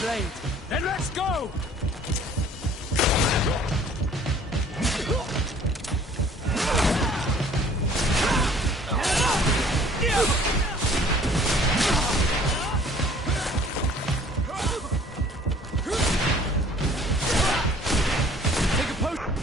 blade. Then let's go! Take a potion.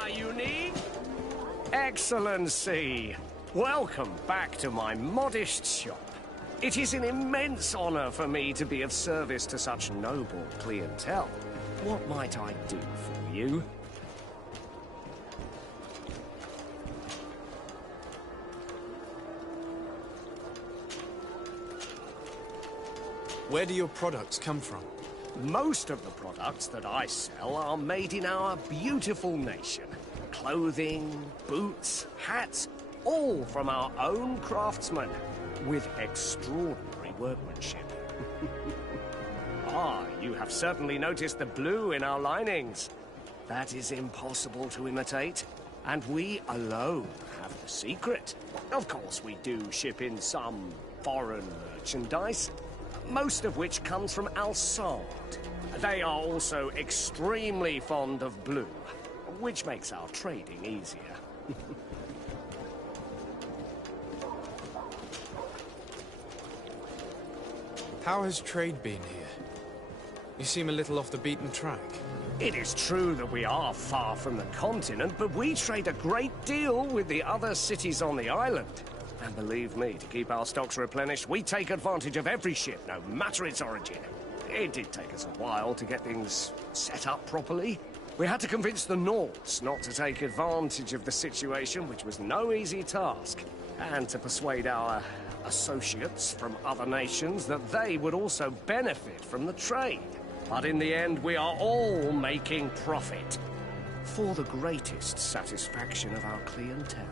are you need? Excellency, welcome back to my modest shop. It is an immense honor for me to be of service to such noble clientele. What might I do for you? Where do your products come from? Most of the products that I sell are made in our beautiful nation. Clothing, boots, hats, all from our own craftsmen, with extraordinary workmanship. Ah, you have certainly noticed the blue in our linings. That is impossible to imitate, and we alone have the secret. Of course, we do ship in some foreign merchandise, most of which comes from Alsard. They are also extremely fond of blue, which makes our trading easier. How has trade been here? You seem a little off the beaten track. It is true that we are far from the continent, but we trade a great deal with the other cities on the island. And believe me, to keep our stocks replenished, we take advantage of every ship, no matter its origin. It did take us a while to get things set up properly. We had to convince the Nords not to take advantage of the situation, which was no easy task, and to persuade our associates from other nations that they would also benefit from the trade. But in the end, we are all making profit, for the greatest satisfaction of our clientele.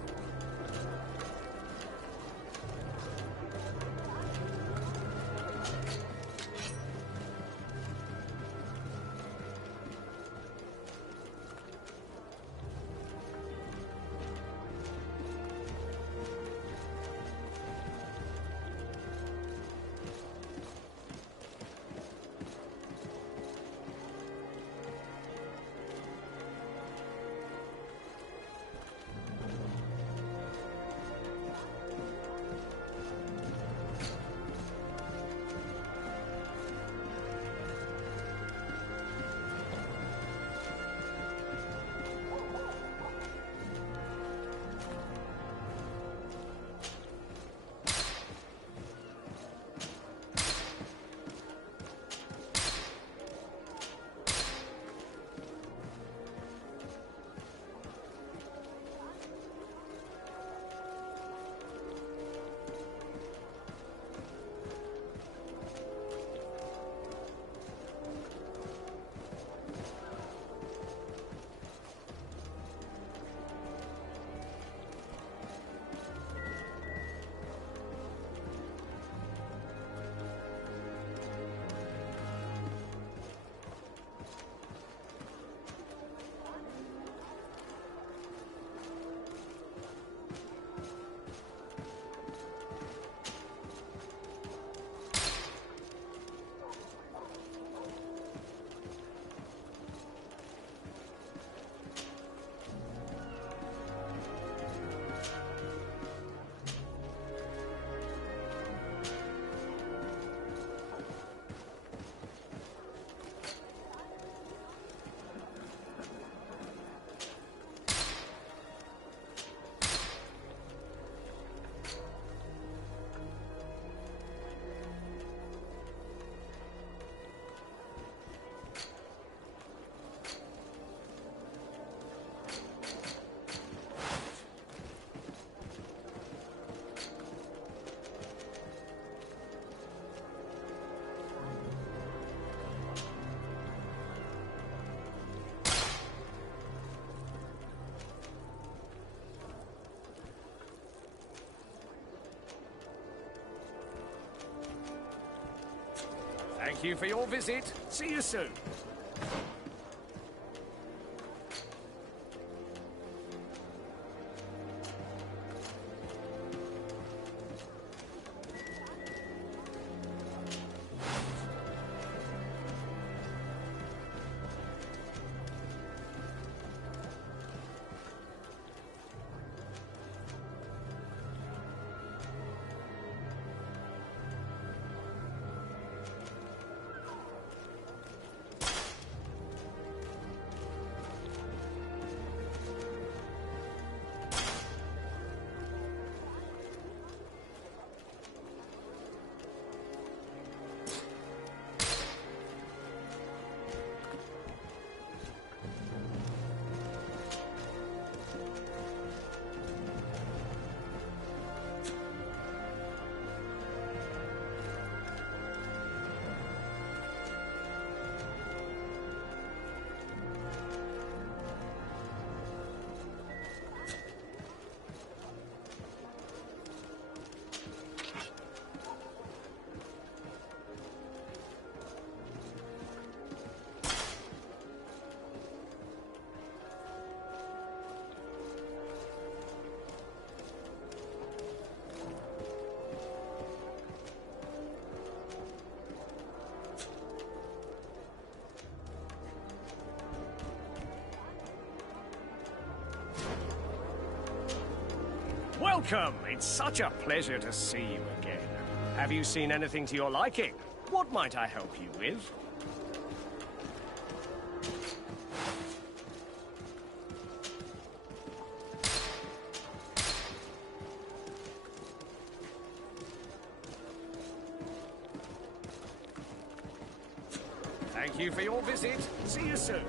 Thank you for your visit. See you soon. Welcome! It's such a pleasure to see you again. Have you seen anything to your liking? What might I help you with? Thank you for your visit. See you soon.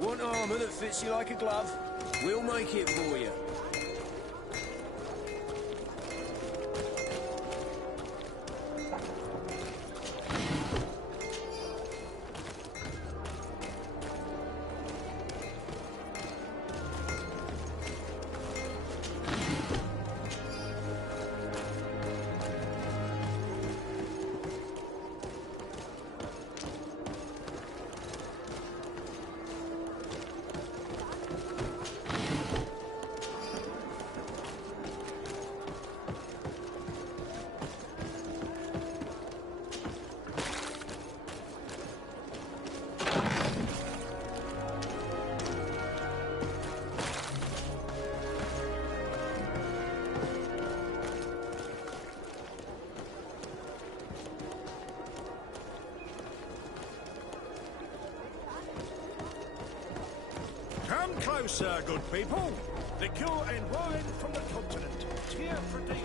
Want armour that fits you like a glove? We'll make it for you. Come closer, good people. Liqueur and wine from the continent. Here for deal.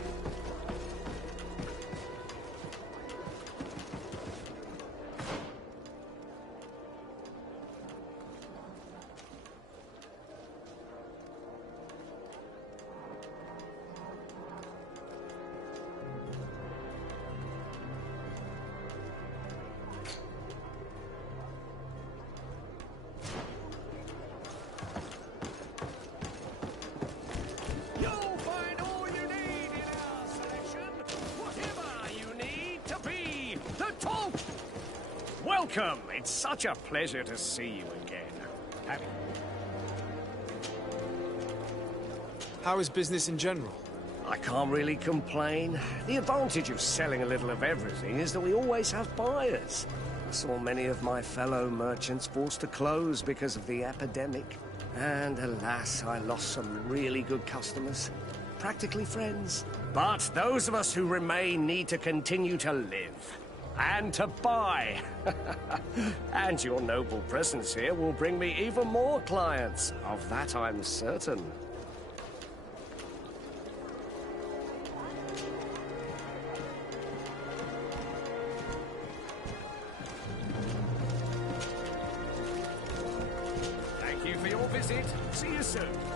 Welcome! It's such a pleasure to see you again. How is business in general? I can't really complain. The advantage of selling a little of everything is that we always have buyers. I saw many of my fellow merchants forced to close because of the epidemic. And alas, I lost some really good customers. Practically friends. But those of us who remain need to continue to live. And to buy. And your noble presence here will bring me even more clients. Of that I'm certain. soon.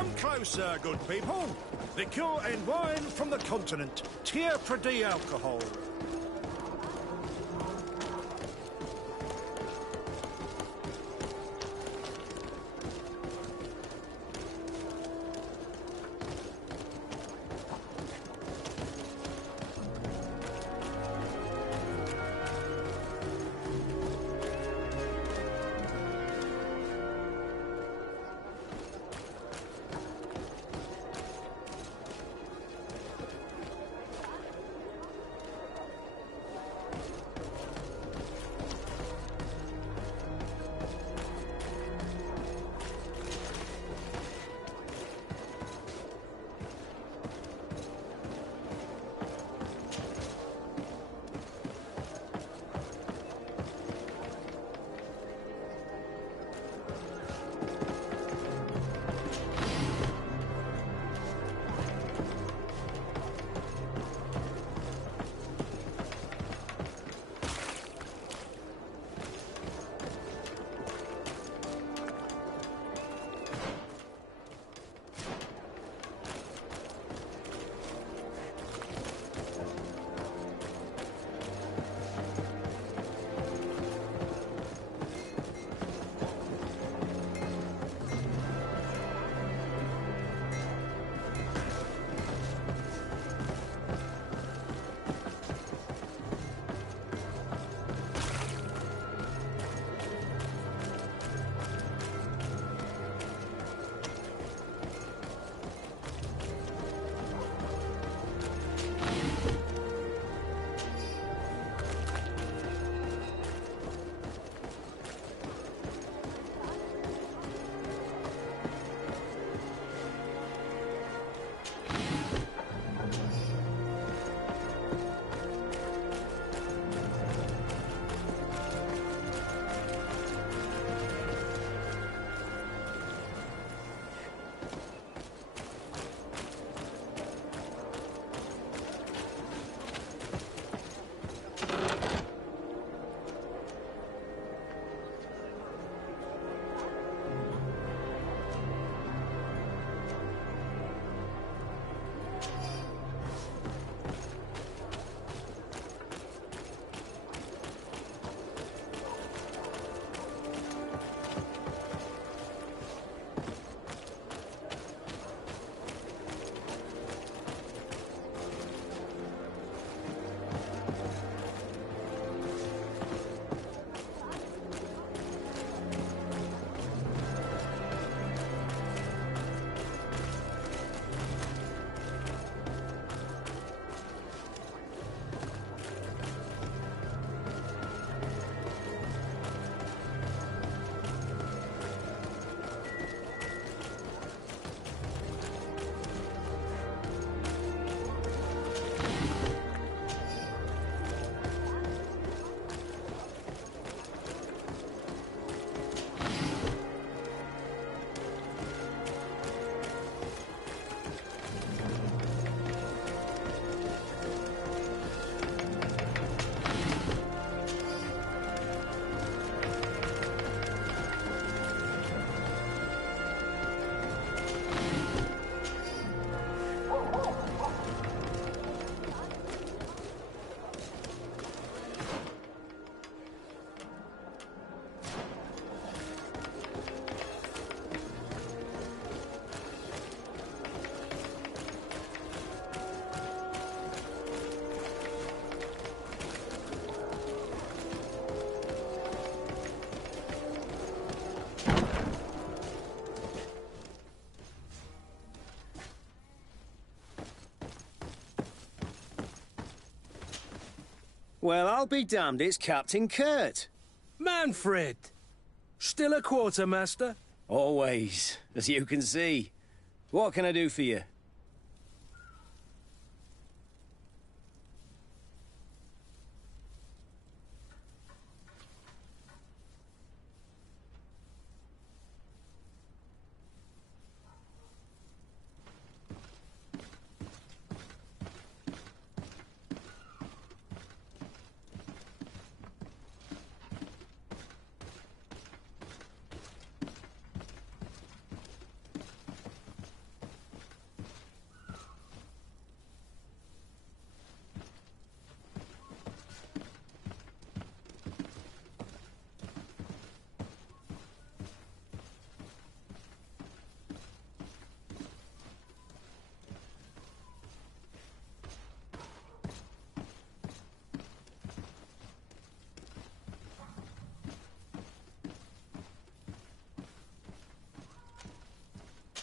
Come closer, good people. Liqueur and wine from the continent. Tier Pradi alcohol. Well, I'll be damned, it's Captain Kurt. Manfred! Still a quartermaster? Always, as you can see. What can I do for you?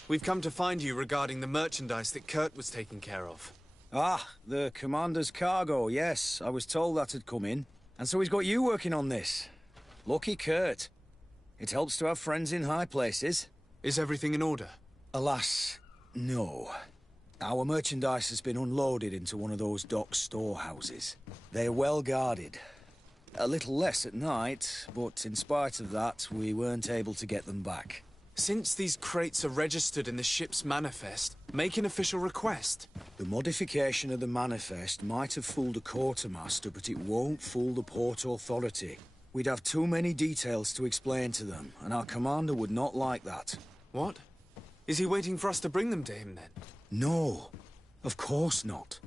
We've come to find you regarding the merchandise that Kurt was taking care of. Ah, the commander's cargo, yes. I was told that had come in. And so he's got you working on this. Lucky Kurt. It helps to have friends in high places. Is everything in order? Alas, no. Our merchandise has been unloaded into one of those dock storehouses. They're well guarded. A little less at night, but in spite of that, we weren't able to get them back. Since these crates are registered in the ship's manifest, make an official request. The modification of the manifest might have fooled a quartermaster, but it won't fool the Port Authority. We'd have too many details to explain to them, and our commander would not like that. What? Is he waiting for us to bring them to him, then? No, of course not.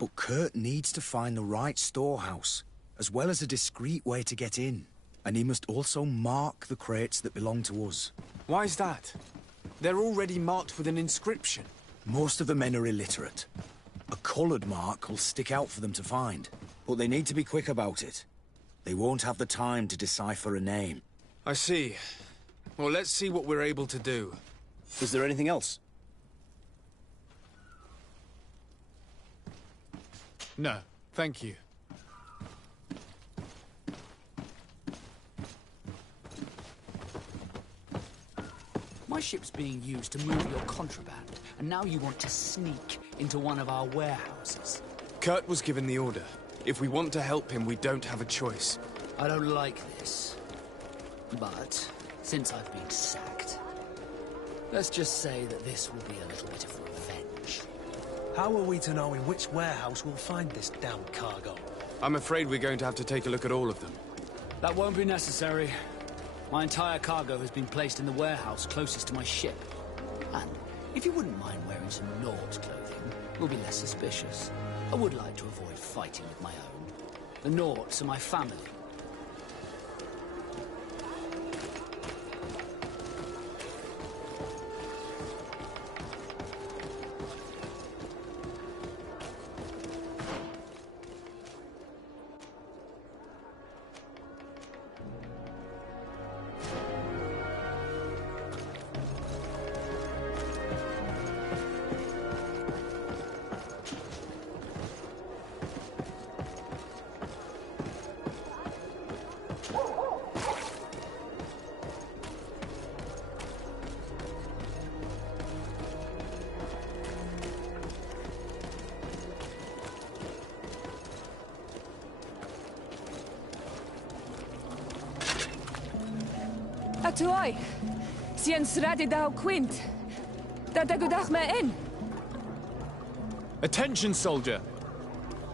But Kurt needs to find the right storehouse, as well as a discreet way to get in. And he must also mark the crates that belong to us. Why is that? They're already marked with an inscription. Most of the men are illiterate. A coloured mark will stick out for them to find, but they need to be quick about it. They won't have the time to decipher a name. I see. Well, let's see what we're able to do. Is there anything else? No, thank you. My ship's being used to move your contraband, and now you want to sneak into one of our warehouses. Kurt was given the order. If we want to help him, we don't have a choice. I don't like this. But, since I've been sacked, let's just say that this will be a little bit of revenge. How are we to know in which warehouse we'll find this damned cargo? I'm afraid we're going to have to take a look at all of them. That won't be necessary. My entire cargo has been placed in the warehouse closest to my ship. And if you wouldn't mind wearing some Lord's clothing, we'll be less suspicious. I would like to avoid fighting with my own. The Nords are my family. Atuai, sien sradi dau quint. Da dagudach me in. Attention, soldier!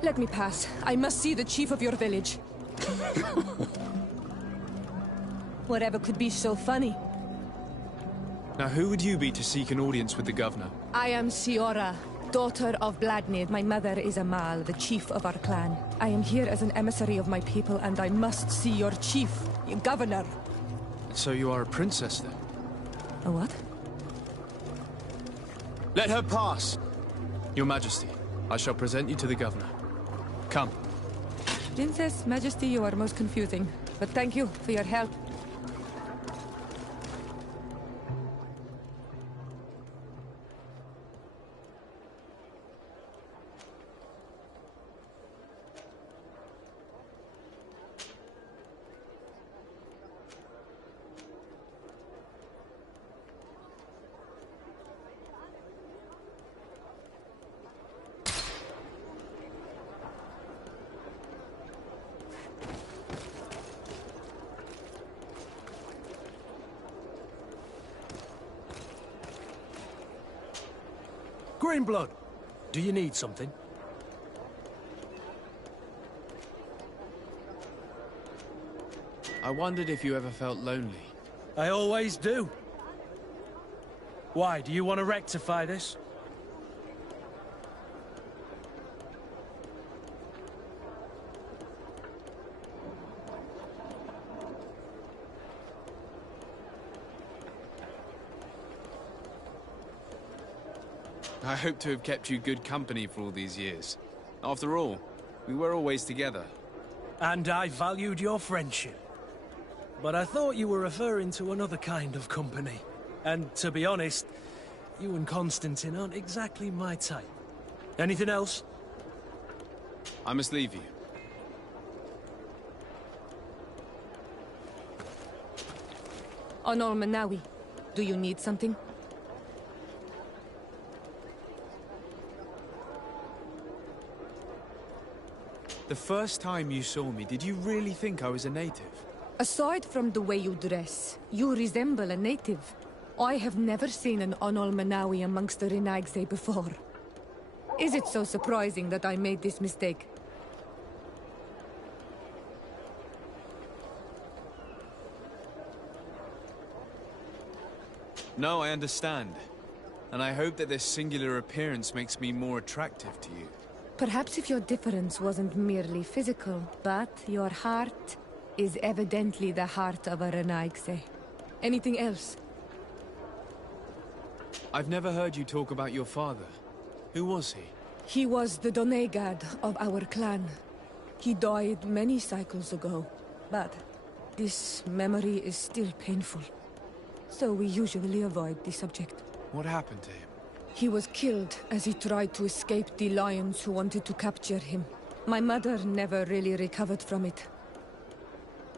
Let me pass. I must see the chief of your village. Whatever could be so funny? Now, who would you be to seek an audience with the governor? I am Siora, daughter of Bladnid. My mother is Amal, the chief of our clan. I am here as an emissary of my people, and I must see your chief, your governor. So you are a princess, then? A what? Let her pass! Your Majesty, I shall present you to the governor. Come. Princess, Majesty, you are most confusing. But thank you for your help. Greenblood, do you need something? I wondered if you ever felt lonely. I always do. Why, do you want to rectify this? I hope to have kept you good company for all these years. After all, we were always together. And I valued your friendship. But I thought you were referring to another kind of company. And to be honest, you and Constantine aren't exactly my type. Anything else? I must leave you. Onol Manawi, do you need something? The first time you saw me, did you really think I was a native? Aside from the way you dress, you resemble a native. I have never seen an Onol Manawi amongst the Renaigse before. Is it so surprising that I made this mistake? No, I understand. And I hope that this singular appearance makes me more attractive to you. Perhaps if your difference wasn't merely physical, but your heart is evidently the heart of a Renaigse. Anything else? I've never heard you talk about your father. Who was he? He was the Donegad of our clan. He died many cycles ago, but this memory is still painful. So we usually avoid the subject. What happened to him? He was killed as he tried to escape the lions who wanted to capture him. My mother never really recovered from it.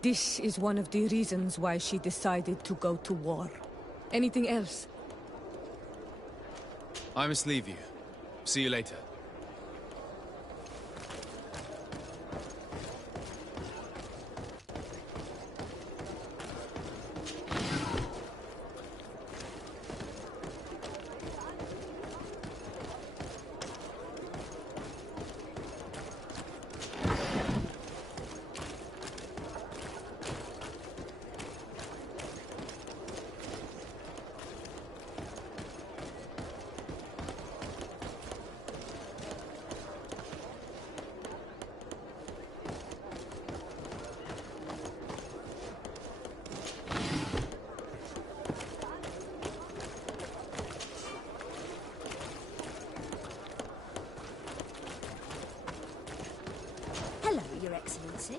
This is one of the reasons why she decided to go to war. Anything else? I must leave you. See you later. Hello, Your Excellency.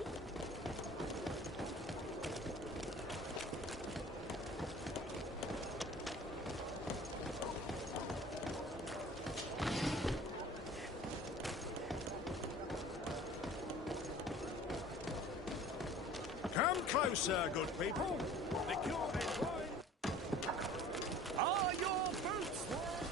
Come closer, good people. The cure and wine. Are your boots warm?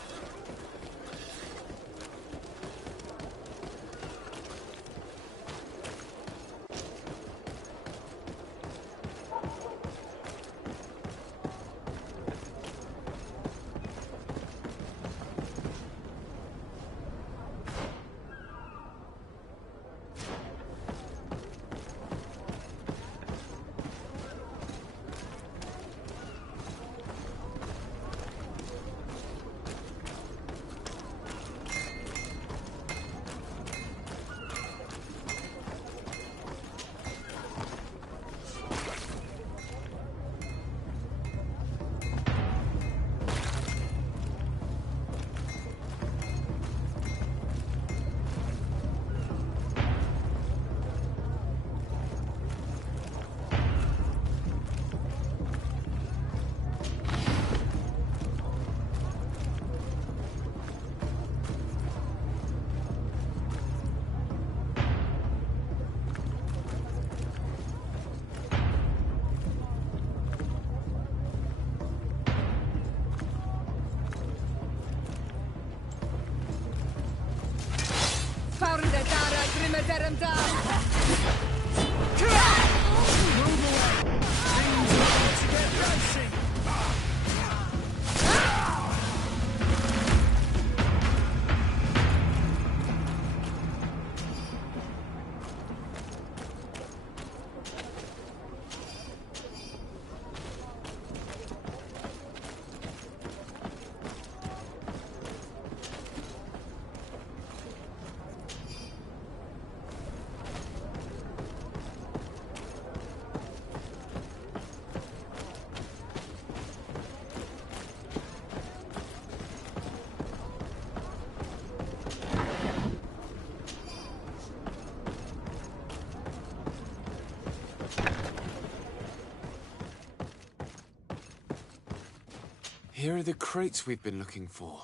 Here are the crates we've been looking for.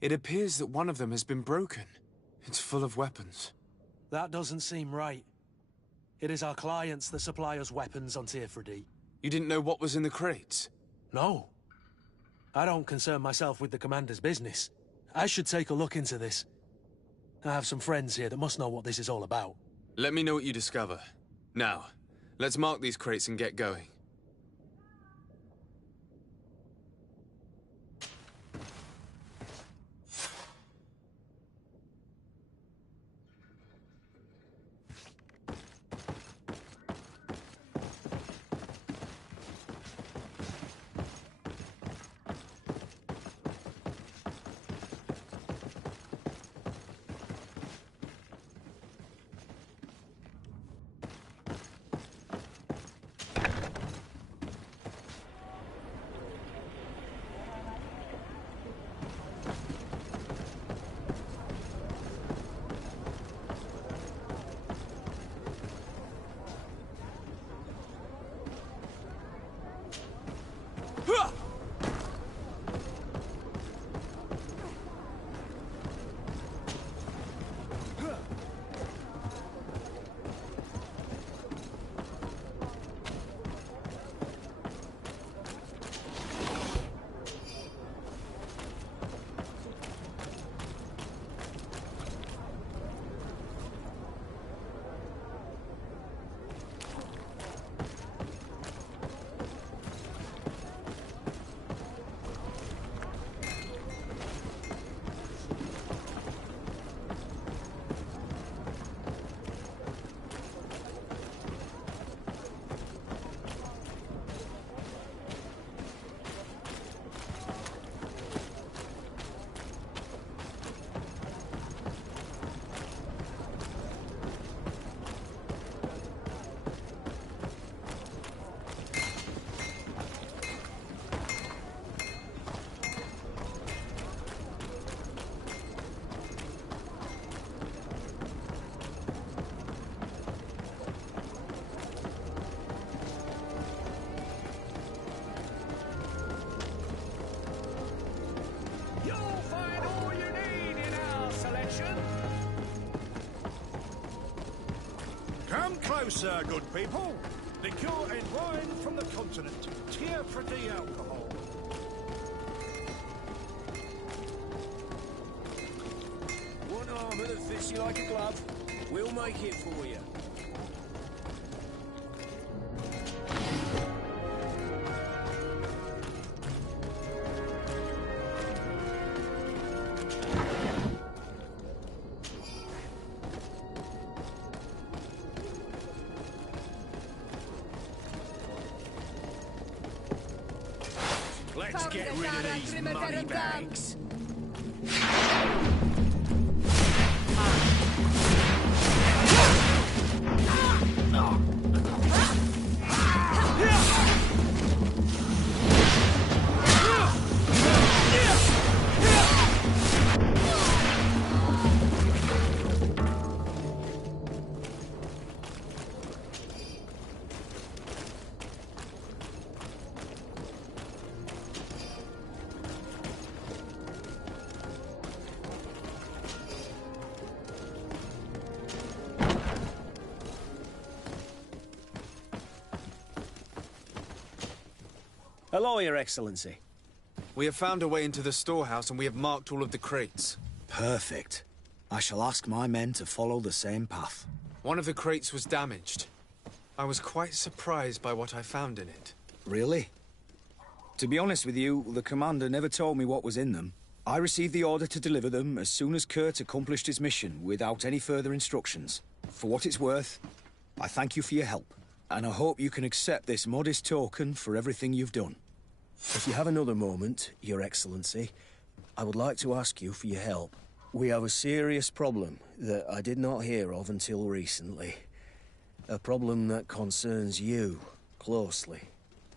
It appears that one of them has been broken. It's full of weapons. That doesn't seem right. It is our clients that supply us weapons on Tearfredy. You didn't know what was in the crates? No. I don't concern myself with the commander's business. I should take a look into this. I have some friends here that must know what this is all about. Let me know what you discover. Now, let's mark these crates and get going. Come closer, good people. Liqueur and wine from the continent. Tearfredy alcohol. One armour that fits you like a glove. We'll make it for you. Let's get rid of these money bags. Hello, Your Excellency. We have found a way into the storehouse and we have marked all of the crates. Perfect. I shall ask my men to follow the same path. One of the crates was damaged. I was quite surprised by what I found in it. Really? To be honest with you, the commander never told me what was in them. I received the order to deliver them as soon as Kurt accomplished his mission, without any further instructions. For what it's worth, I thank you for your help, and I hope you can accept this modest token for everything you've done. If you have another moment, Your Excellency, I would like to ask you for your help. We have a serious problem that I did not hear of until recently. A problem that concerns you closely.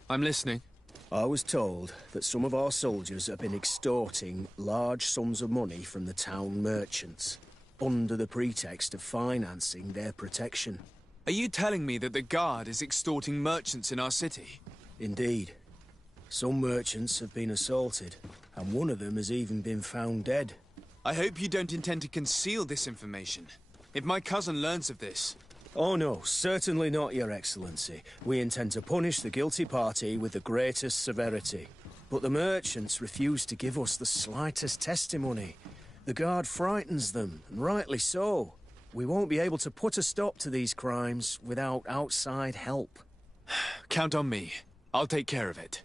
I'm listening. I was told that some of our soldiers have been extorting large sums of money from the town merchants, under the pretext of financing their protection. Are you telling me that the Guard is extorting merchants in our city? Indeed. Some merchants have been assaulted, and one of them has even been found dead. I hope you don't intend to conceal this information. If my cousin learns of this... Oh no, certainly not, Your Excellency. We intend to punish the guilty party with the greatest severity. But the merchants refuse to give us the slightest testimony. The guard frightens them, and rightly so. We won't be able to put a stop to these crimes without outside help. Count on me. I'll take care of it.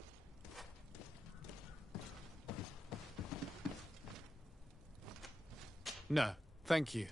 No, thank you.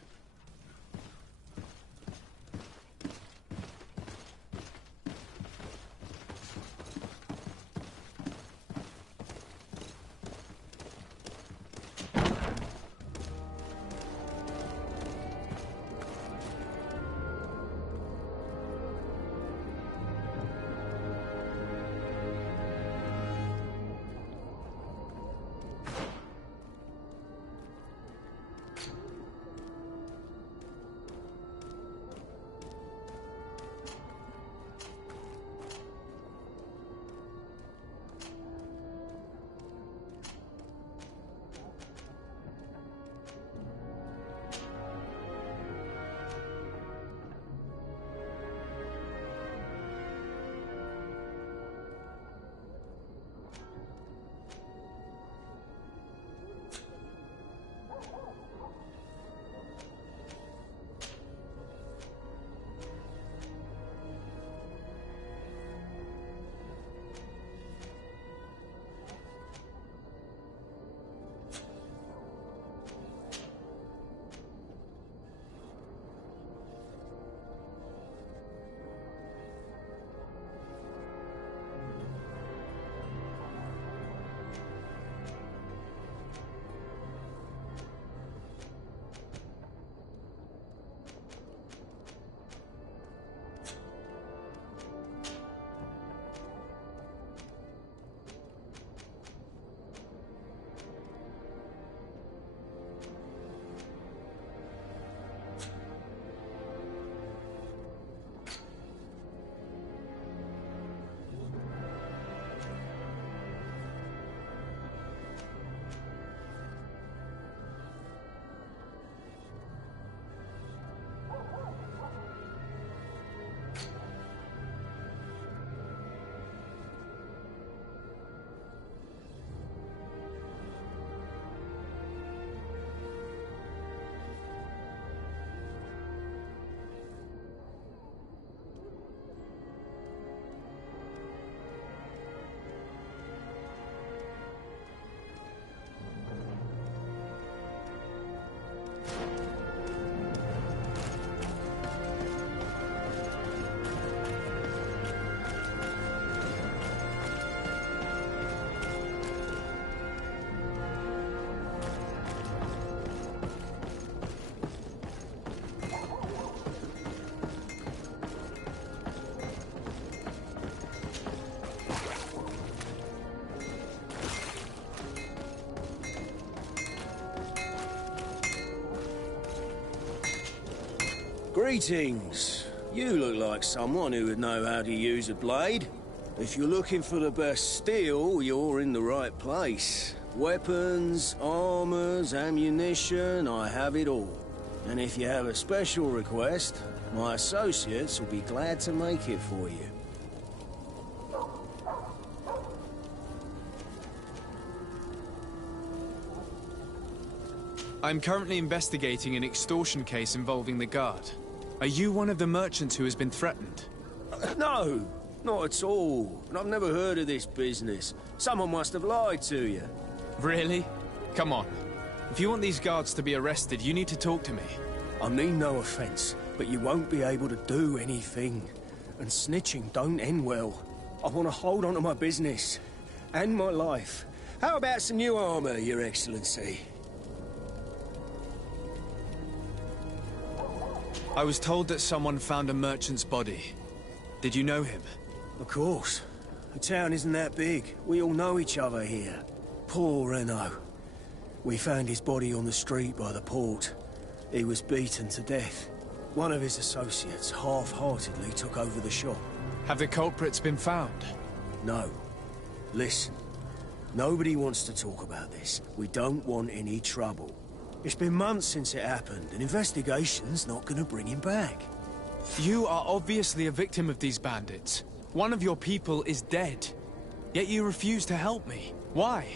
Greetings. You look like someone who would know how to use a blade. If you're looking for the best steel, you're in the right place. Weapons, armors, ammunition, I have it all. And if you have a special request, my associates will be glad to make it for you. I'm currently investigating an extortion case involving the guard. Are you one of the merchants who has been threatened? No, not at all. And I've never heard of this business. Someone must have lied to you. Really? Come on. If you want these guards to be arrested, you need to talk to me. I mean no offense, but you won't be able to do anything. And snitching don't end well. I want to hold on to my business. And my life. How about some new armor, Your Excellency? I was told that someone found a merchant's body. Did you know him? Of course. The town isn't that big. We all know each other here. Poor Renault. We found his body on the street by the port. He was beaten to death. One of his associates half-heartedly took over the shop. Have the culprits been found? No. Listen, nobody wants to talk about this. We don't want any trouble. It's been months since it happened. An investigation's not gonna bring him back. You are obviously a victim of these bandits. One of your people is dead. Yet you refuse to help me. Why?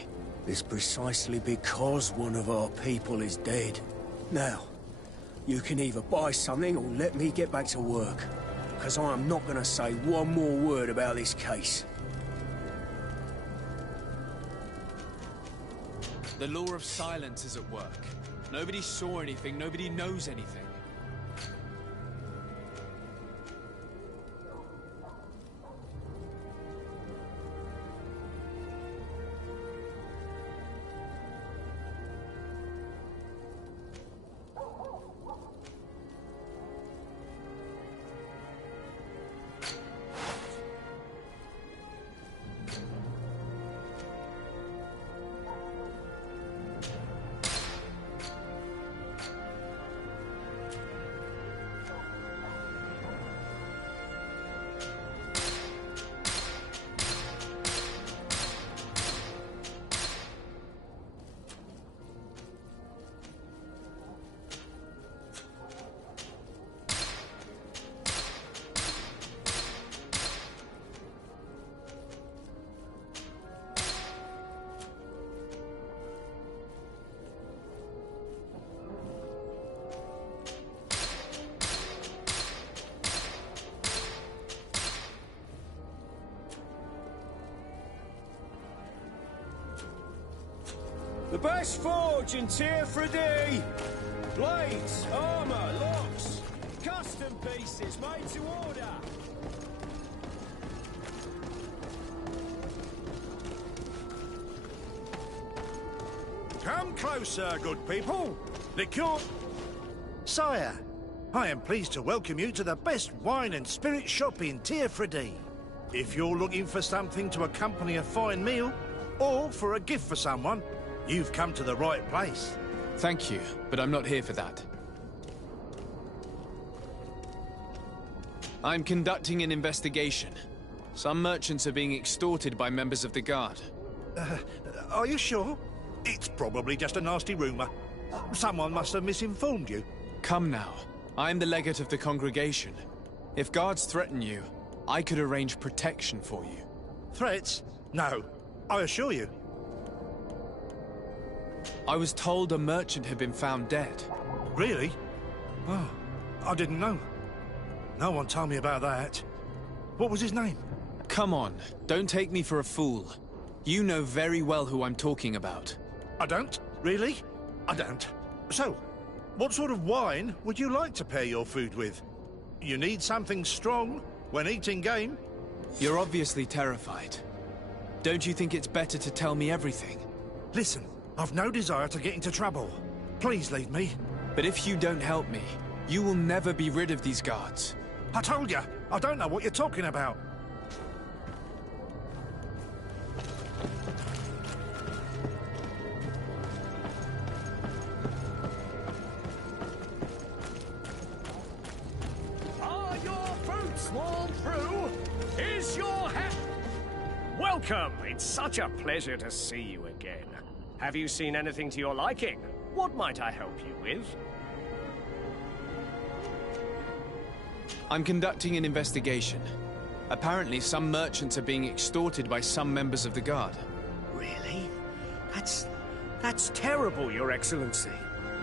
It's precisely because one of our people is dead. Now, you can either buy something or let me get back to work. Because I am not gonna say one more word about this case. The law of silence is at work. Nobody saw anything, nobody knows anything. The best forge in Tier 3D! Blades, armor, locks, custom pieces made to order! Come closer, good people. Liqueur... Sire, I am pleased to welcome you to the best wine and spirit shop in Tier 3D. If you're looking for something to accompany a fine meal, or for a gift for someone, you've come to the right place. Thank you, but I'm not here for that. I'm conducting an investigation. Some merchants are being extorted by members of the Guard. Are you sure? It's probably just a nasty rumor. Someone must have misinformed you. Come now. I'm the legate of the congregation. If guards threaten you, I could arrange protection for you. Threats? No, I assure you. I was told a merchant had been found dead. Really? Oh, I didn't know. No one told me about that. What was his name? Come on, don't take me for a fool. You know very well who I'm talking about. I don't? Really? I don't. So, what sort of wine would you like to pair your food with? You need something strong when eating game? You're obviously terrified. Don't you think it's better to tell me everything? Listen, I've no desire to get into trouble. Please leave me. But if you don't help me, you will never be rid of these guards. I told you, I don't know what you're talking about. Are your boots worn through? Is your hat... Welcome! It's such a pleasure to see you again. Have you seen anything to your liking? What might I help you with? I'm conducting an investigation. Apparently, some merchants are being extorted by some members of the Guard. Really? That's terrible, Your Excellency.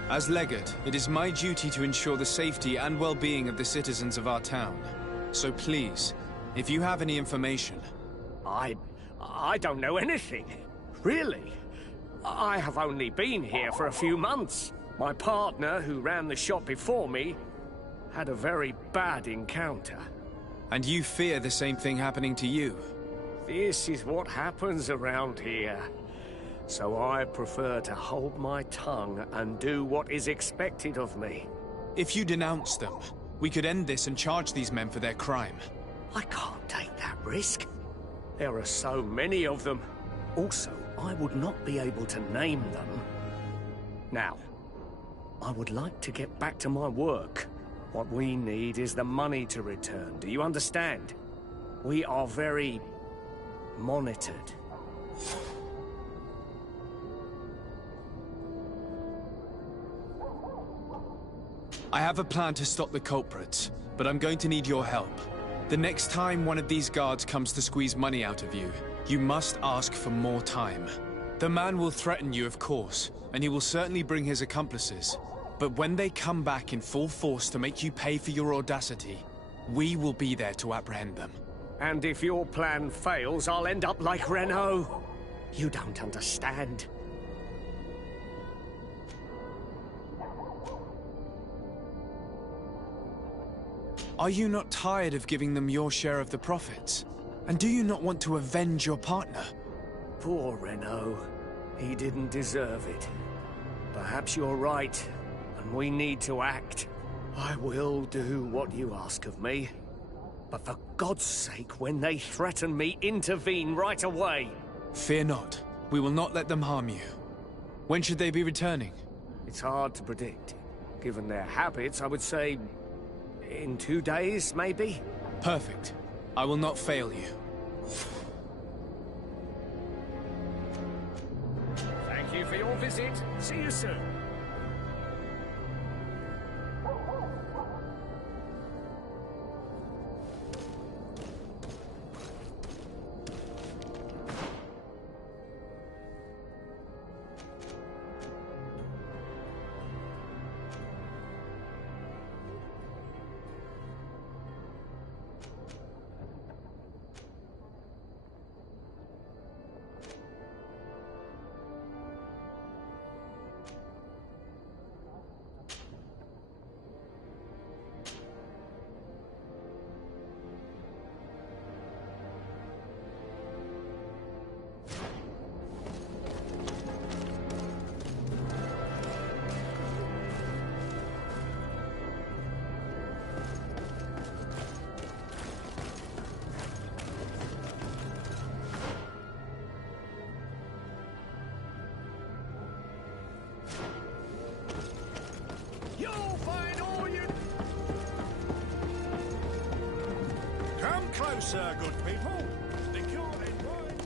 As legate, it is my duty to ensure the safety and well-being of the citizens of our town. So please, if you have any information... I don't know anything. Really? I have only been here for a few months. My partner, who ran the shop before me, had a very bad encounter. And you fear the same thing happening to you? This is what happens around here. So I prefer to hold my tongue and do what is expected of me. If you denounce them, we could end this and charge these men for their crime. I can't take that risk. There are so many of them. Also, I would not be able to name them. Now, I would like to get back to my work. What we need is the money to return, do you understand? We are very... monitored. I have a plan to stop the culprits, but I'm going to need your help. The next time one of these guards comes to squeeze money out of you, you must ask for more time. The man will threaten you, of course, and he will certainly bring his accomplices. But when they come back in full force to make you pay for your audacity, we will be there to apprehend them. And if your plan fails, I'll end up like Renault. You don't understand. Are you not tired of giving them your share of the profits? And do you not want to avenge your partner? Poor Renault. He didn't deserve it. Perhaps you're right, and we need to act. I will do what you ask of me. But for God's sake, when they threaten me, intervene right away. Fear not. We will not let them harm you. When should they be returning? It's hard to predict. Given their habits, I would say in 2 days, maybe? Perfect. I will not fail you. Thank you for your visit. See you soon. Come closer, good people. The cure in wine.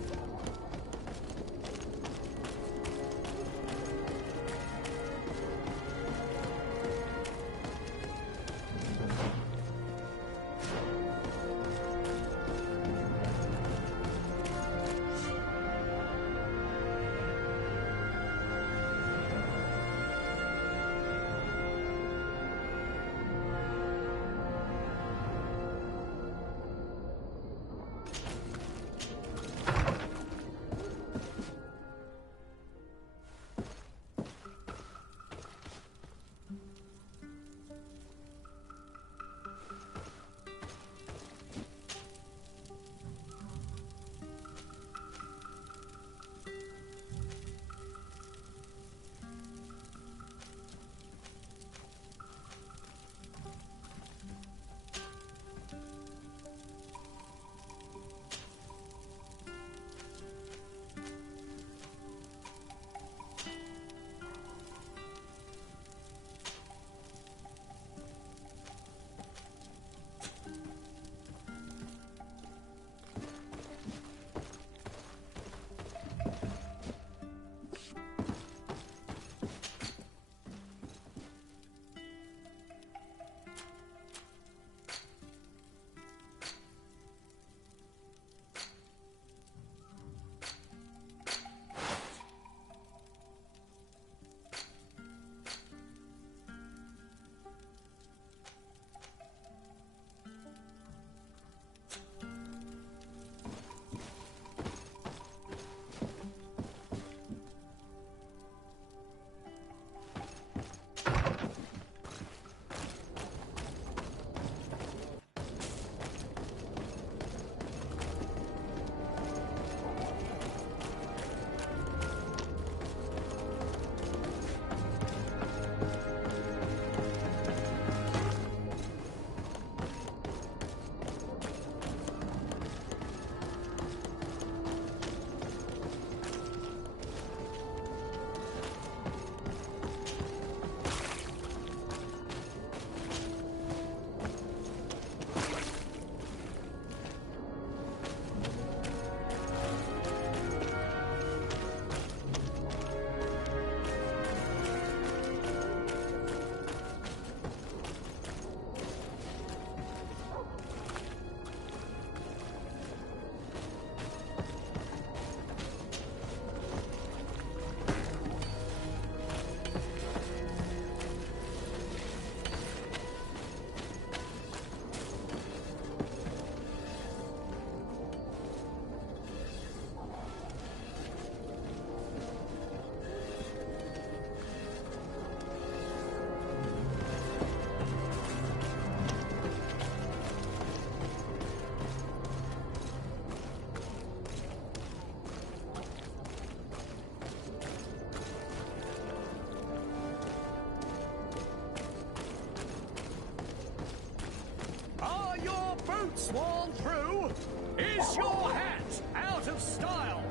swan through? Is your hat out of style?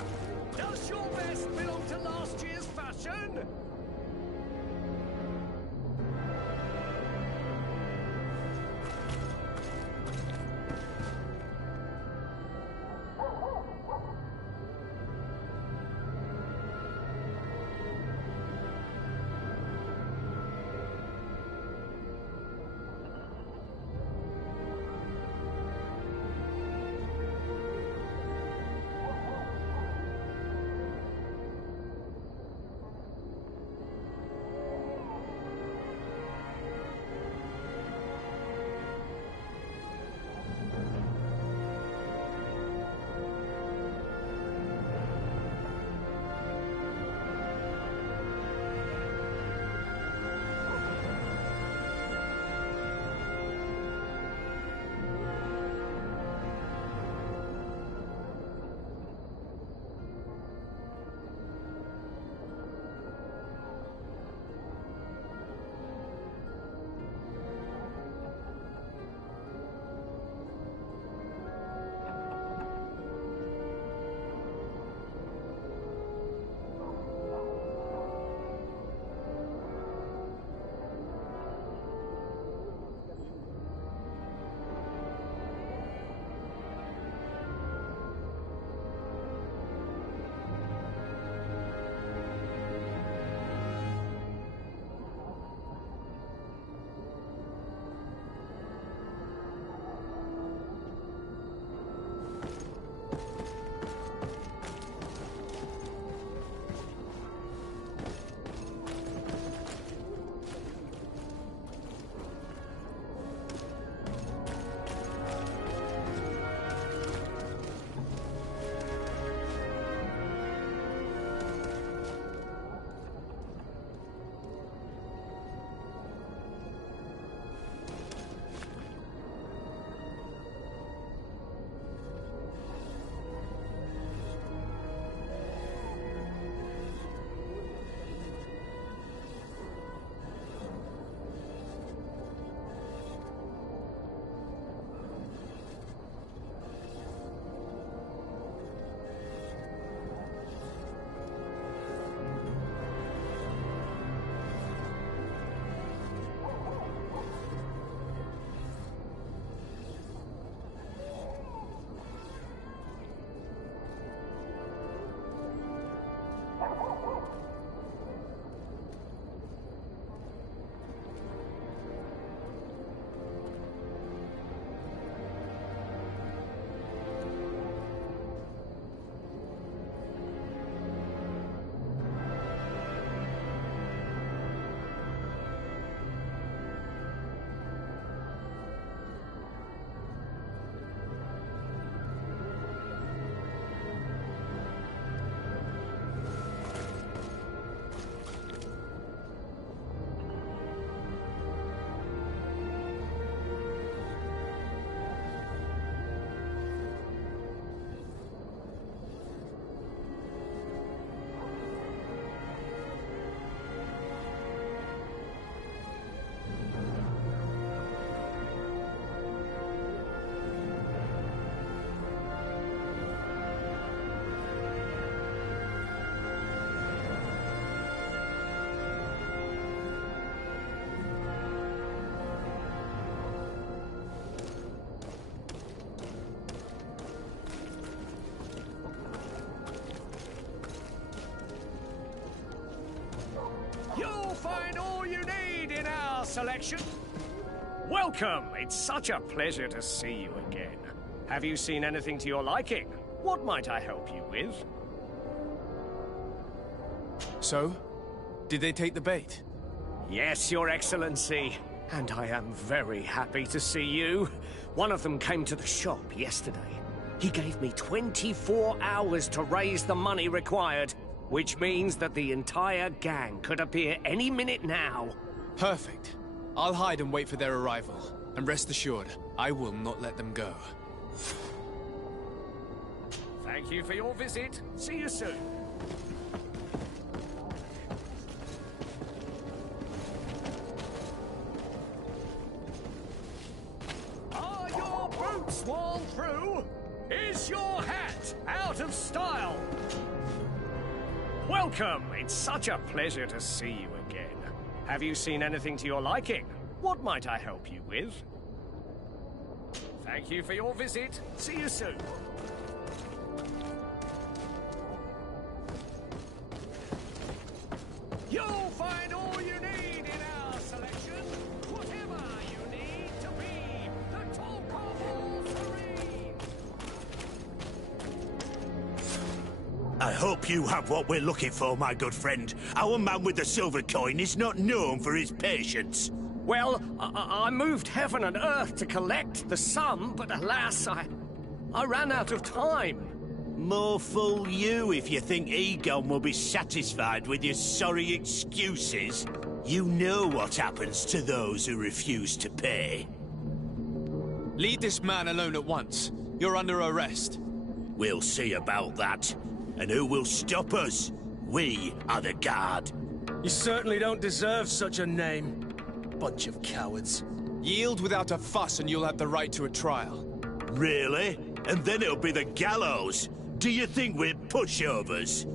Does your vest belong to last year's fashion? Selection. Welcome! It's such a pleasure to see you again. Have you seen anything to your liking? What might I help you with? So? Did they take the bait? Yes, Your Excellency. And I am very happy to see you. One of them came to the shop yesterday. He gave me 24 hours to raise the money required, which means that the entire gang could appear any minute now. Perfect. I'll hide and wait for their arrival. And rest assured, I will not let them go. Thank you for your visit. See you soon. Are your boots warm? through? Is your hat out of style? Welcome! It's such a pleasure to see you again. Have you seen anything to your liking? What might I help you with? Thank you for your visit. See you soon. You'll find all you need in our selection. Whatever you need to be the talk of all serene. I hope you have what we're looking for, my good friend. Our man with the silver coin is not known for his patience. Well, I moved heaven and earth to collect the sum, but alas, I ran out of time. More fool you if you think Egon will be satisfied with your sorry excuses. You know what happens to those who refuse to pay. Leave this man alone at once. You're under arrest. We'll see about that. And who will stop us? We are the guard. You certainly don't deserve such a name. Bunch of cowards. Yield without a fuss and you'll have the right to a trial. Really? And then it'll be the gallows. Do you think we're pushovers?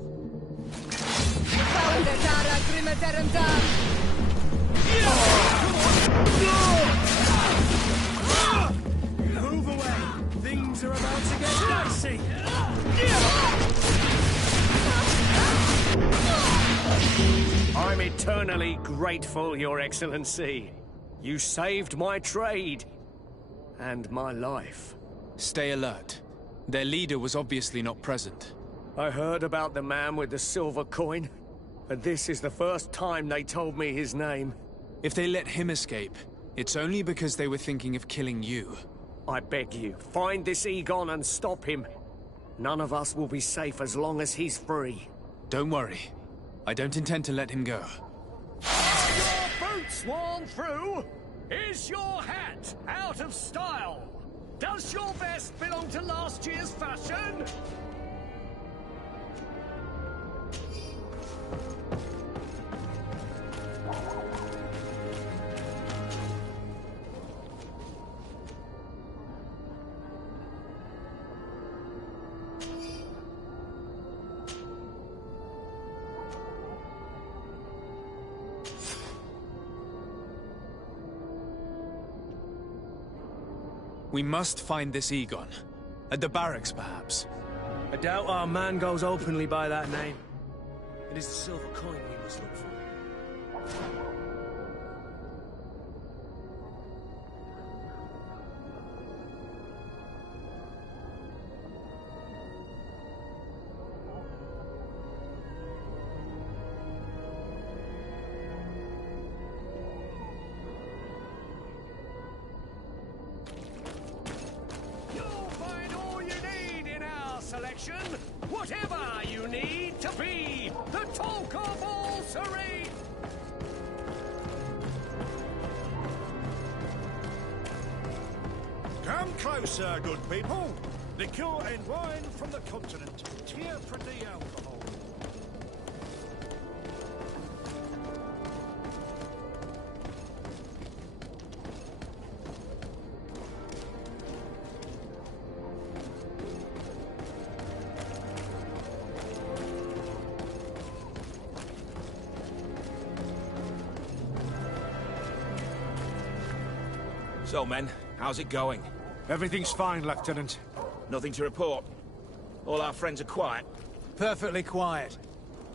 Move away! Things are about to get dicey! I'm eternally grateful, Your Excellency. You saved my trade. And my life. Stay alert. Their leader was obviously not present. I heard about the man with the silver coin, and this is the first time they told me his name. If they let him escape, it's only because they were thinking of killing you. I beg you, find this Egon and stop him. None of us will be safe as long as he's free. Don't worry. I don't intend to let him go. Are your boots worn through? Is your hat out of style? Does your vest belong to last year's fashion? We must find this Egon. At the barracks, perhaps. I doubt our man goes openly by that name. It is the silver coin we must look for. Selection, whatever you need to be the talk of all serene. Come closer, good people. Liqueur and wine from the continent. Tier for the alcohol. So, men, how's it going? Everything's fine, Lieutenant. Nothing to report? All our friends are quiet? Perfectly quiet.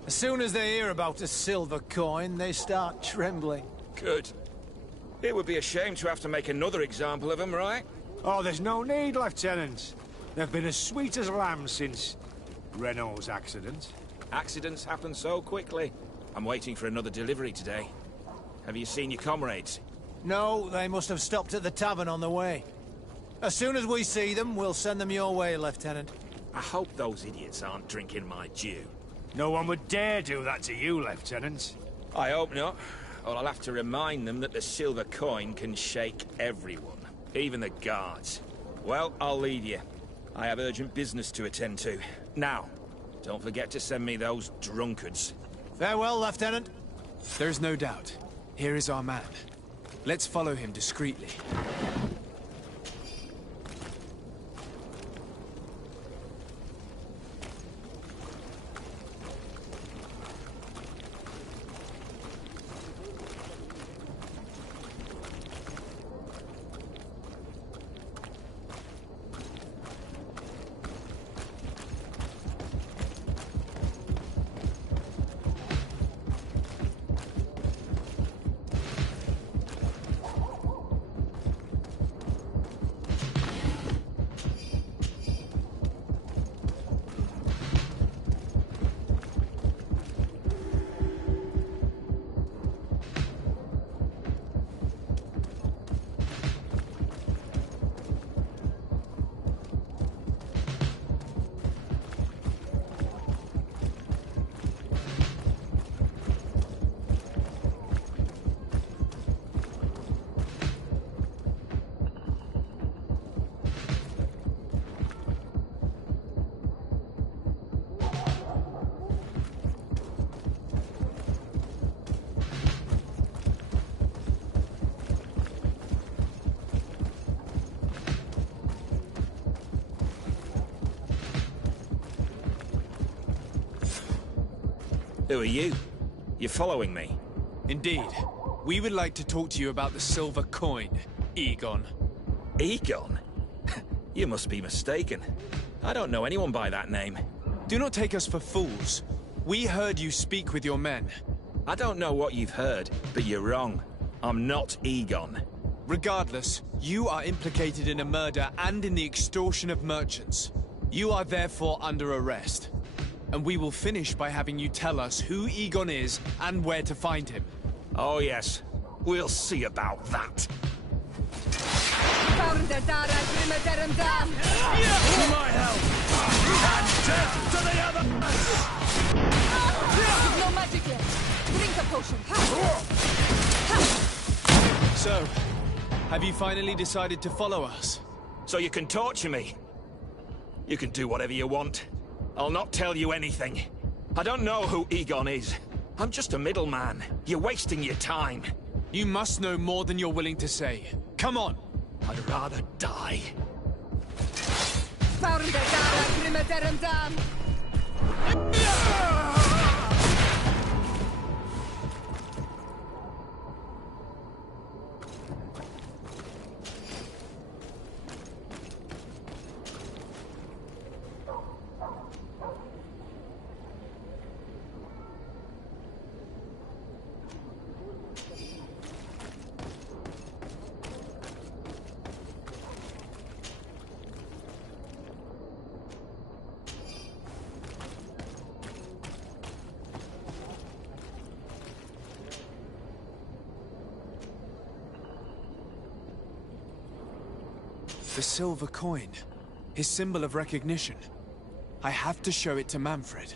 As soon as they hear about a silver coin, they start trembling. Good. It would be a shame to have to make another example of them, right? Oh, there's no need, Lieutenant. They've been as sweet as lambs since Renault's accident. Accidents happen so quickly. I'm waiting for another delivery today. Have you seen your comrades? No, they must have stopped at the tavern on the way. As soon as we see them, we'll send them your way, Lieutenant. I hope those idiots aren't drinking my dew. No one would dare do that to you, Lieutenant. I hope not. Or I'll have to remind them that the silver coin can shake everyone, even the guards. Well, I'll leave you. I have urgent business to attend to. Now, don't forget to send me those drunkards. Farewell, Lieutenant. There's no doubt. Here is our man. Let's follow him discreetly. Who are you? You following me? Indeed. We would like to talk to you about the silver coin, Egon. Egon? You must be mistaken. I don't know anyone by that name. Do not take us for fools. We heard you speak with your men. I don't know what you've heard, but you're wrong. I'm not Egon. Regardless, you are implicated in a murder and in the extortion of merchants. You are therefore under arrest. And we will finish by having you tell us who Egon is and where to find him. Oh yes, we'll see about that. Found the Dara Grimaderum Dam! To my help! And death to the others! No magic yet. Drink a potion. So, have you finally decided to follow us? So you can torture me. You can do whatever you want. I'll not tell you anything. I don't know who Egon is. I'm just a middleman. You're wasting your time. You must know more than you're willing to say. Come on! I'd rather die. Found the Dara Grimaderum Dam! The silver coin. His symbol of recognition. I have to show it to Manfred.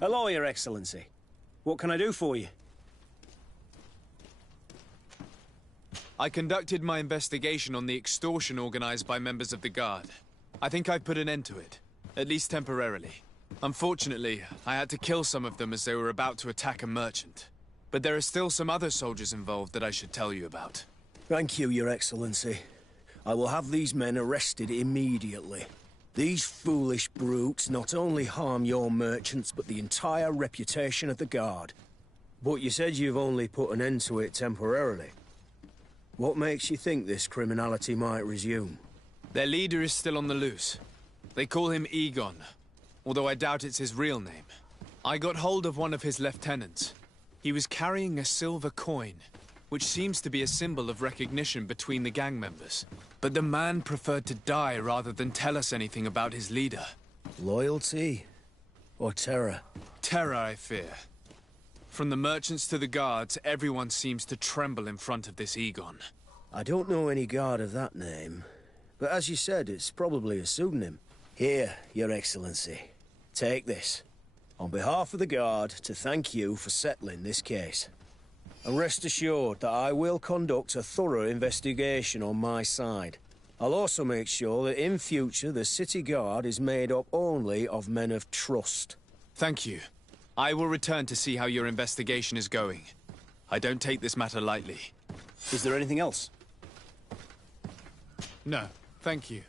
Hello, Your Excellency. What can I do for you? I conducted my investigation on the extortion organized by members of the Guard. I think I've put an end to it, at least temporarily. Unfortunately, I had to kill some of them as they were about to attack a merchant. But there are still some other soldiers involved that I should tell you about. Thank you, Your Excellency. I will have these men arrested immediately. These foolish brutes not only harm your merchants, but the entire reputation of the Guard. But you said you've only put an end to it temporarily. What makes you think this criminality might resume? Their leader is still on the loose. They call him Egon, although I doubt it's his real name. I got hold of one of his lieutenants. He was carrying a silver coin, which seems to be a symbol of recognition between the gang members. But the man preferred to die rather than tell us anything about his leader. Loyalty? Or terror? Terror, I fear. From the merchants to the guards, everyone seems to tremble in front of this Egon. I don't know any guard of that name. But as you said, it's probably a pseudonym. Here, Your Excellency. Take this. On behalf of the Guard, to thank you for settling this case. And rest assured that I will conduct a thorough investigation on my side. I'll also make sure that in future the City Guard is made up only of men of trust. Thank you. I will return to see how your investigation is going. I don't take this matter lightly. Is there anything else? No, thank you.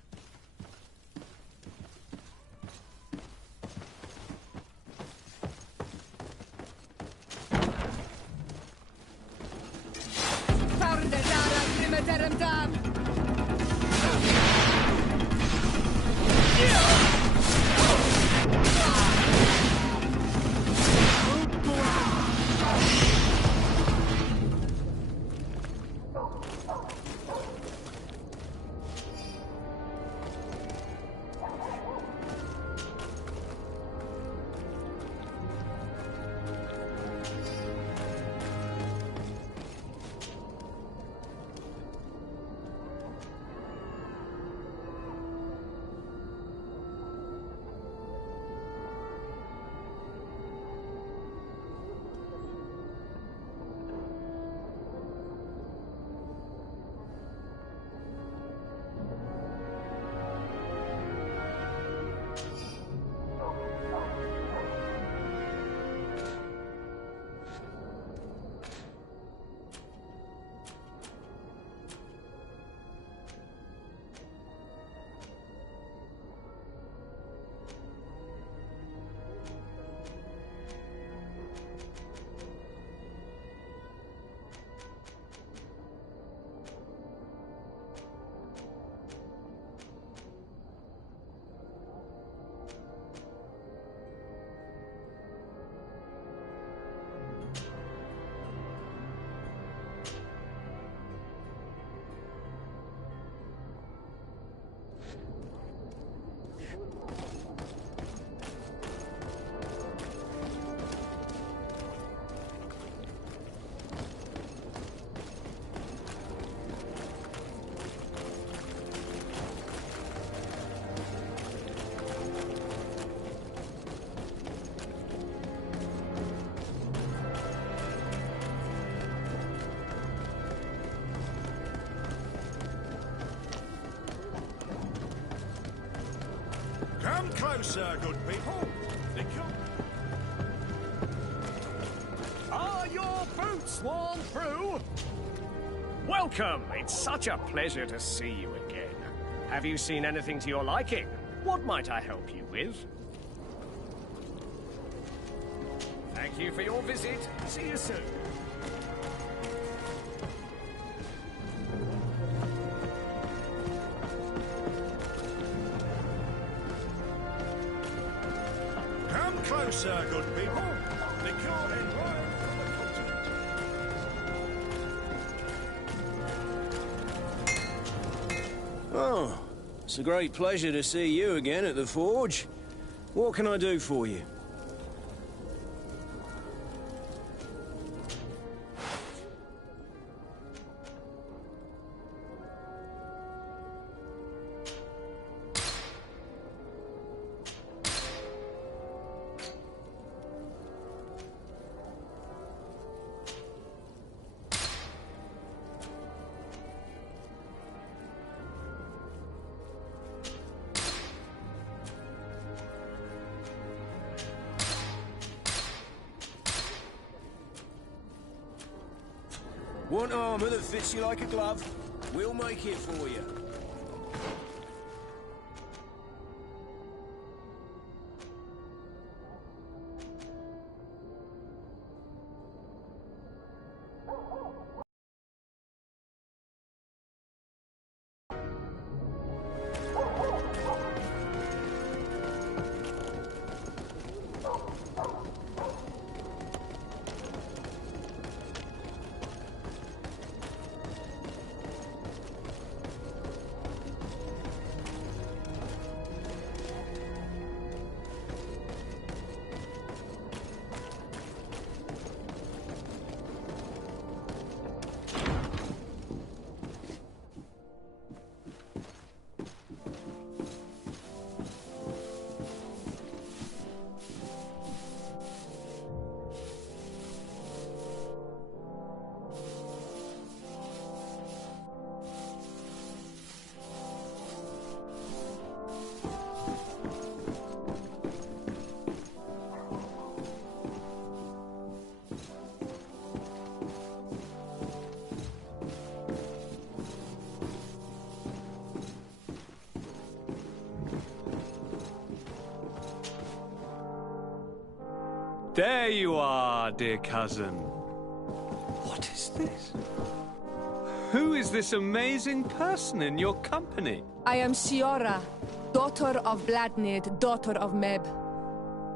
Come closer, good people. Are your boots worn through? Welcome! It's such a pleasure to see you again. Have you seen anything to your liking? What might I help you with? Thank you for your visit. See you soon. Come closer, good people. The court in Rome from the continent. Oh, it's a great pleasure to see you again at the Forge. What can I do for you? Want armor that fits you like a glove? We'll make it for you. There you are, dear cousin. What is this? Who is this amazing person in your company? I am Siora, daughter of Bladnid, daughter of Meb.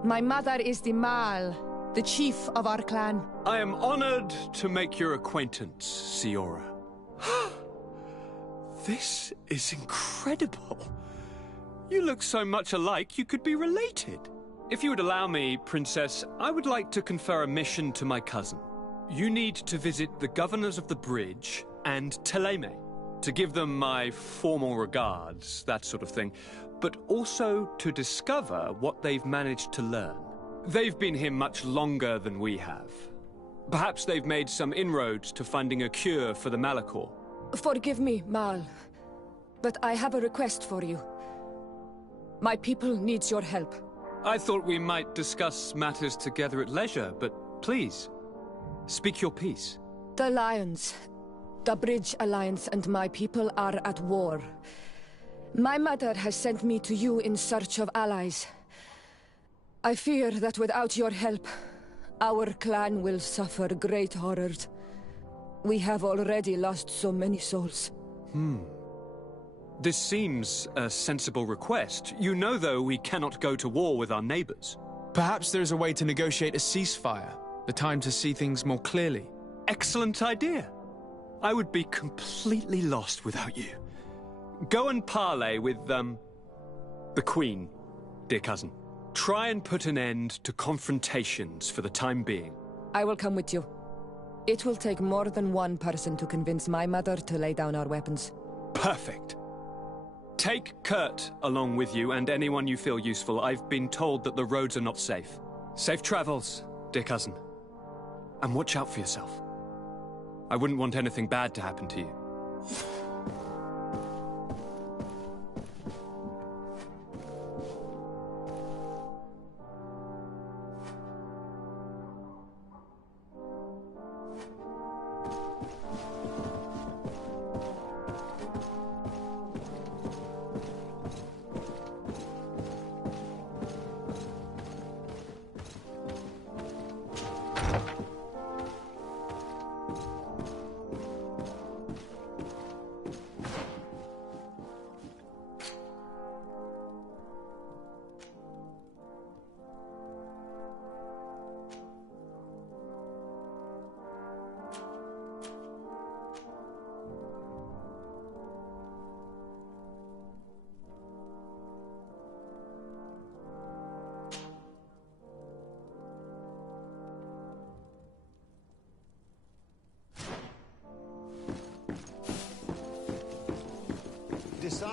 My mother is the Mal, the chief of our clan. I am honored to make your acquaintance, Siora. This is incredible. You look so much alike you could be related. If you would allow me, Princess, I would like to confer a mission to my cousin. You need to visit the governors of the bridge and Teleme, to give them my formal regards, that sort of thing, but also to discover what they've managed to learn. They've been here much longer than we have. Perhaps they've made some inroads to finding a cure for the Malachor. Forgive me, Mal, but I have a request for you. My people needs your help. I thought we might discuss matters together at leisure, but please, speak your piece. The Lions, the Bridge Alliance and my people are at war. My mother has sent me to you in search of allies. I fear that without your help, our clan will suffer great horrors. We have already lost so many souls. This seems a sensible request. You know, though, we cannot go to war with our neighbors. Perhaps there's a way to negotiate a ceasefire, the time to see things more clearly. Excellent idea. I would be completely lost without you. Go and parley with, the Queen, dear cousin. Try and put an end to confrontations for the time being. I will come with you. It will take more than one person to convince my mother to lay down our weapons. Perfect. Take Kurt along with you and anyone you feel useful. I've been told that the roads are not safe. Safe travels, dear cousin. And watch out for yourself. I wouldn't want anything bad to happen to you.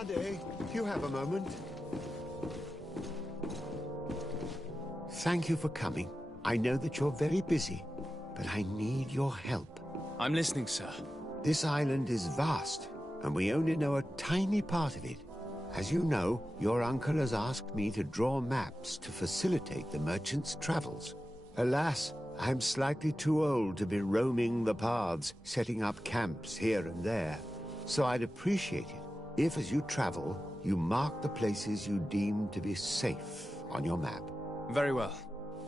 Sade, you have a moment. Thank you for coming. I know that you're very busy, but I need your help. I'm listening, sir. This island is vast, and we only know a tiny part of it. As you know, your uncle has asked me to draw maps to facilitate the merchant's travels. Alas, I'm slightly too old to be roaming the paths, setting up camps here and there. So I'd appreciate it if, as you travel, you mark the places you deem to be safe on your map. Very well.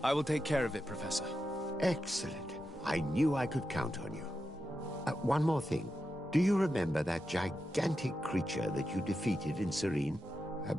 I will take care of it, Professor. Excellent. I knew I could count on you. One more thing. Do you remember that gigantic creature that you defeated in Serene?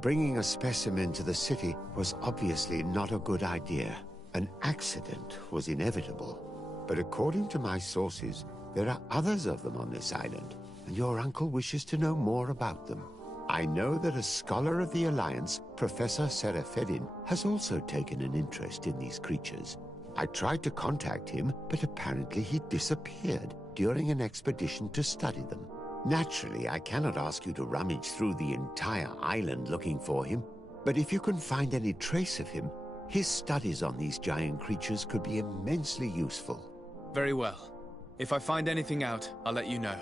Bringing a specimen to the city was obviously not a good idea. An accident was inevitable. But according to my sources, there are others of them on this island, and your uncle wishes to know more about them. I know that a scholar of the Alliance, Professor Serafedin, has also taken an interest in these creatures. I tried to contact him, but apparently he disappeared during an expedition to study them. Naturally, I cannot ask you to rummage through the entire island looking for him, but if you can find any trace of him, his studies on these giant creatures could be immensely useful. Very well. If I find anything out, I'll let you know.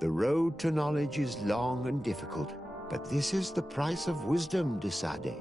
The road to knowledge is long and difficult, but this is the price of wisdom, de Sade.